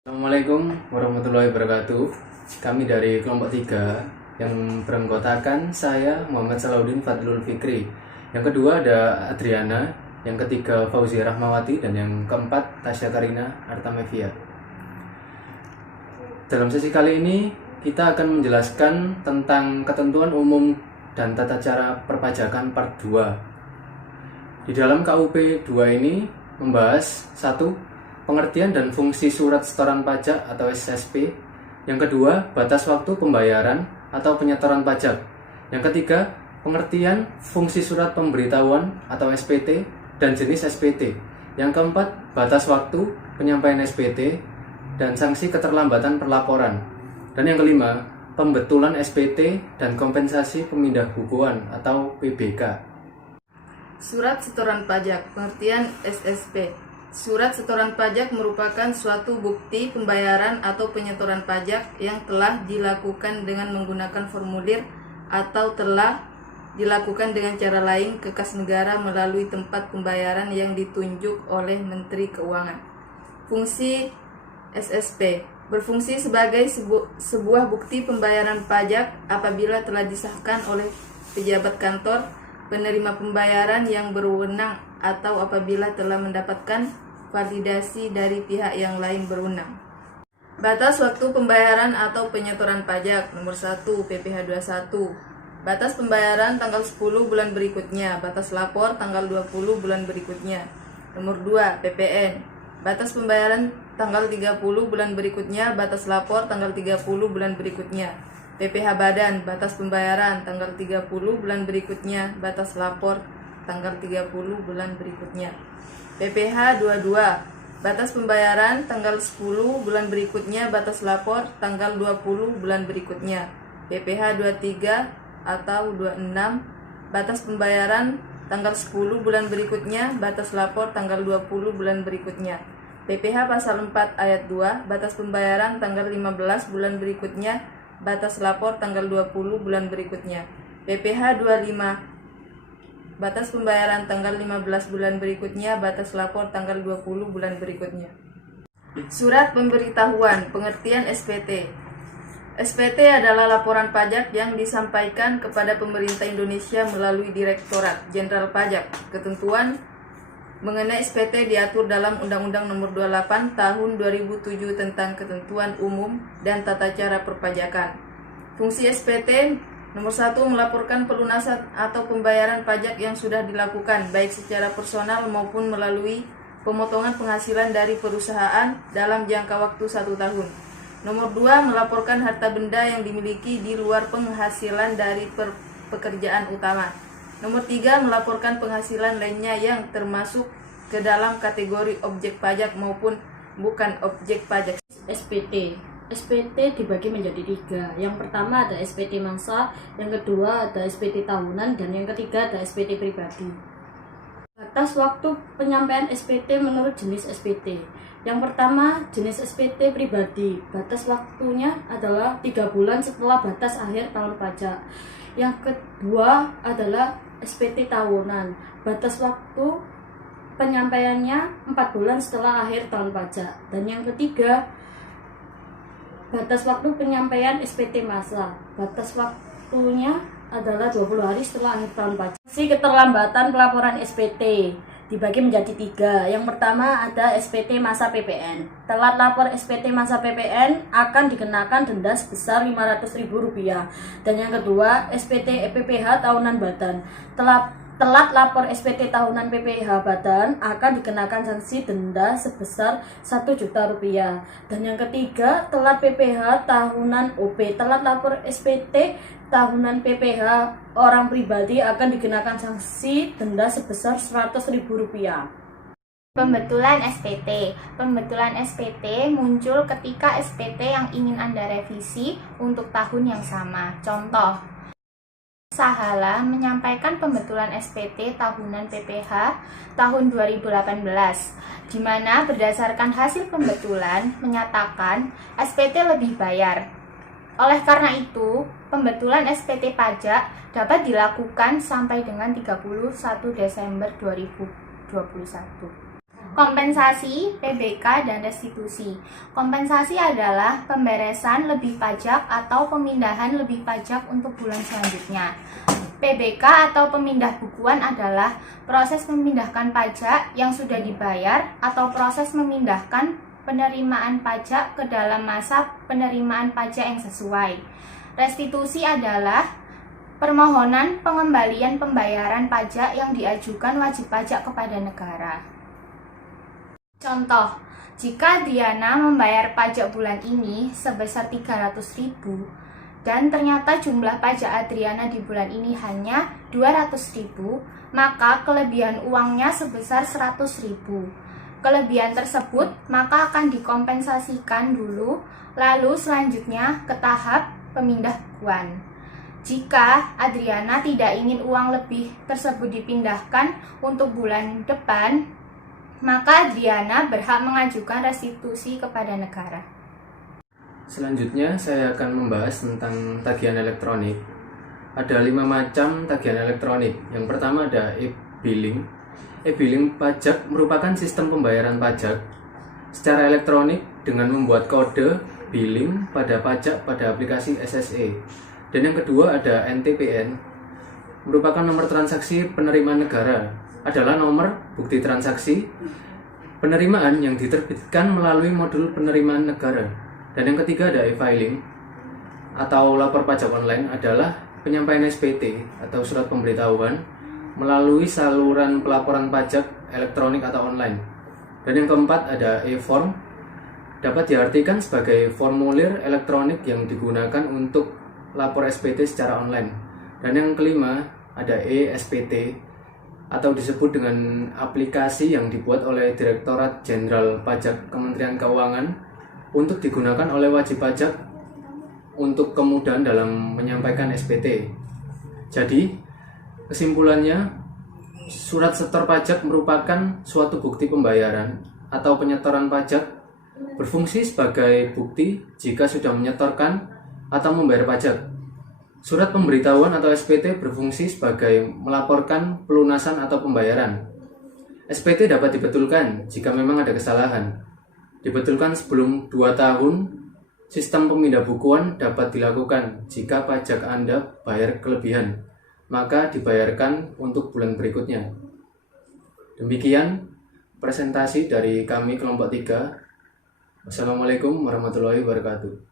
Assalamualaikum warahmatullahi wabarakatuh. Kami dari kelompok 3 yang beranggotakan saya Muhammad Salahuddin Fadlul Fikri. Yang kedua ada Adriana, yang ketiga Fauzia Rahmawati, dan yang keempat Tasya Karina Artamevia. Dalam sesi kali ini kita akan menjelaskan tentang ketentuan umum dan tata cara perpajakan part 2. Di dalam KUP 2 ini membahas 1. Pengertian dan fungsi surat setoran pajak atau SSP. Yang kedua, batas waktu pembayaran atau penyetoran pajak. Yang ketiga, pengertian fungsi surat pemberitahuan atau SPT dan jenis SPT. Yang keempat, batas waktu penyampaian SPT dan sanksi keterlambatan perlaporan. Dan yang kelima, pembetulan SPT dan kompensasi pemindah bukuan atau PBK. Surat setoran pajak, pengertian SSP. Surat setoran pajak merupakan suatu bukti pembayaran atau penyetoran pajak yang telah dilakukan dengan menggunakan formulir atau telah dilakukan dengan cara lain ke kas negara melalui tempat pembayaran yang ditunjuk oleh Menteri Keuangan. Fungsi SSP berfungsi sebagai sebuah bukti pembayaran pajak apabila telah disahkan oleh pejabat kantor penerima pembayaran yang berwenang atau apabila telah mendapatkan validasi dari pihak yang lain berwenang. Batas waktu pembayaran atau penyetoran pajak nomor 1 PPh 21. Batas pembayaran tanggal 10 bulan berikutnya, batas lapor tanggal 20 bulan berikutnya. Nomor 2 PPN. Batas pembayaran tanggal 30 bulan berikutnya, batas lapor tanggal 30 bulan berikutnya. PPh badan, batas pembayaran tanggal 30 bulan berikutnya, batas lapor tanggal 30 bulan berikutnya. PPh 22, batas pembayaran tanggal 10 bulan berikutnya, batas lapor tanggal 20 bulan berikutnya. PPh 23 atau 26, batas pembayaran tanggal 10 bulan berikutnya, batas lapor tanggal 20 bulan berikutnya. PPh pasal 4 ayat 2, batas pembayaran tanggal 15 bulan berikutnya, batas lapor tanggal 20 bulan berikutnya. PPh 25, batas pembayaran tanggal 15 bulan berikutnya, batas lapor tanggal 20 bulan berikutnya. Surat pemberitahuan, pengertian SPT. SPT adalah laporan pajak yang disampaikan kepada pemerintah Indonesia melalui Direktorat Jenderal Pajak. Ketentuan mengenai SPT diatur dalam Undang-Undang Nomor 28 Tahun 2007 tentang Ketentuan Umum dan Tata Cara Perpajakan. Fungsi SPT nomor 1, melaporkan pelunasan atau pembayaran pajak yang sudah dilakukan baik secara personal maupun melalui pemotongan penghasilan dari perusahaan dalam jangka waktu 1 tahun. Nomor 2, melaporkan harta benda yang dimiliki di luar penghasilan dari pekerjaan utama. Nomor 3, melaporkan penghasilan lainnya yang termasuk ke dalam kategori objek pajak maupun bukan objek pajak. SPT. SPT dibagi menjadi 3. Yang pertama ada SPT masa, yang kedua ada SPT tahunan, dan yang ketiga ada SPT pribadi. Batas waktu penyampaian SPT menurut jenis SPT. Yang pertama, jenis SPT pribadi. Batas waktunya adalah 3 bulan setelah batas akhir tahun pajak. Yang kedua adalah SPT tahunan. Batas waktu penyampaiannya 4 bulan setelah akhir tahun pajak. Dan yang ketiga, batas waktu penyampaian SPT masa. Batas waktunya adalah 20 hari setelah akhir tahun pajak. Si keterlambatan pelaporan SPT dibagi menjadi 3. Yang pertama ada SPT masa PPN. Telat lapor SPT masa PPN akan dikenakan denda sebesar Rp500.000. Dan yang kedua SPT PPh tahunan badan. Telat lapor SPT tahunan PPh badan akan dikenakan sanksi denda sebesar Rp1.000.000. Dan yang ketiga, telat PPh tahunan OP. Telat lapor SPT tahunan PPh orang pribadi akan dikenakan sanksi denda sebesar Rp100.000. Pembetulan SPT. Pembetulan SPT muncul ketika SPT yang ingin Anda revisi untuk tahun yang sama. Contoh, Sahala menyampaikan pembetulan SPT tahunan PPh tahun 2018, di mana berdasarkan hasil pembetulan menyatakan SPT lebih bayar. Oleh karena itu, pembetulan SPT pajak dapat dilakukan sampai dengan 31 Desember 2021. Kompensasi, PBK, dan restitusi. Kompensasi adalah pemberesan lebih pajak atau pemindahan lebih pajak untuk bulan selanjutnya. PBK atau pemindah bukuan adalah proses memindahkan pajak yang sudah dibayar atau proses memindahkan penerimaan pajak ke dalam masa penerimaan pajak yang sesuai. Restitusi adalah permohonan pengembalian pembayaran pajak yang diajukan wajib pajak kepada negara. Contoh, jika Diana membayar pajak bulan ini sebesar 300.000 dan ternyata jumlah pajak Adriana di bulan ini hanya 200.000, maka kelebihan uangnya sebesar 100.000. Kelebihan tersebut maka akan dikompensasikan dulu, lalu selanjutnya ke tahap pemindah bukuan. Jika Adriana tidak ingin uang lebih tersebut dipindahkan untuk bulan depan, maka Adriana berhak mengajukan restitusi kepada negara. Selanjutnya saya akan membahas tentang tagihan elektronik. Ada 5 macam tagihan elektronik. Yang pertama ada e-billing. E-billing pajak merupakan sistem pembayaran pajak secara elektronik dengan membuat kode billing pada pajak pada aplikasi SSE. Dan yang kedua ada NTPN, merupakan nomor transaksi penerimaan negara, adalah nomor bukti transaksi penerimaan yang diterbitkan melalui modul penerimaan negara. Dan yang ketiga ada e-filing atau lapor pajak online, adalah penyampaian SPT atau surat pemberitahuan melalui saluran pelaporan pajak elektronik atau online. Dan yang keempat ada e-form, dapat diartikan sebagai formulir elektronik yang digunakan untuk lapor SPT secara online. Dan yang kelima ada e-SPT atau disebut dengan aplikasi yang dibuat oleh Direktorat Jenderal Pajak Kementerian Keuangan untuk digunakan oleh wajib pajak untuk kemudahan dalam menyampaikan SPT. Jadi, kesimpulannya, surat setor pajak merupakan suatu bukti pembayaran atau penyetoran pajak, berfungsi sebagai bukti jika sudah menyetorkan atau membayar pajak. Surat pemberitahuan atau SPT berfungsi sebagai melaporkan pelunasan atau pembayaran. SPT dapat dibetulkan jika memang ada kesalahan. Dibetulkan sebelum 2 tahun, sistem pemindah bukuan dapat dilakukan jika pajak Anda bayar kelebihan, maka dibayarkan untuk bulan berikutnya. Demikian presentasi dari kami kelompok 3. Wassalamualaikum warahmatullahi wabarakatuh.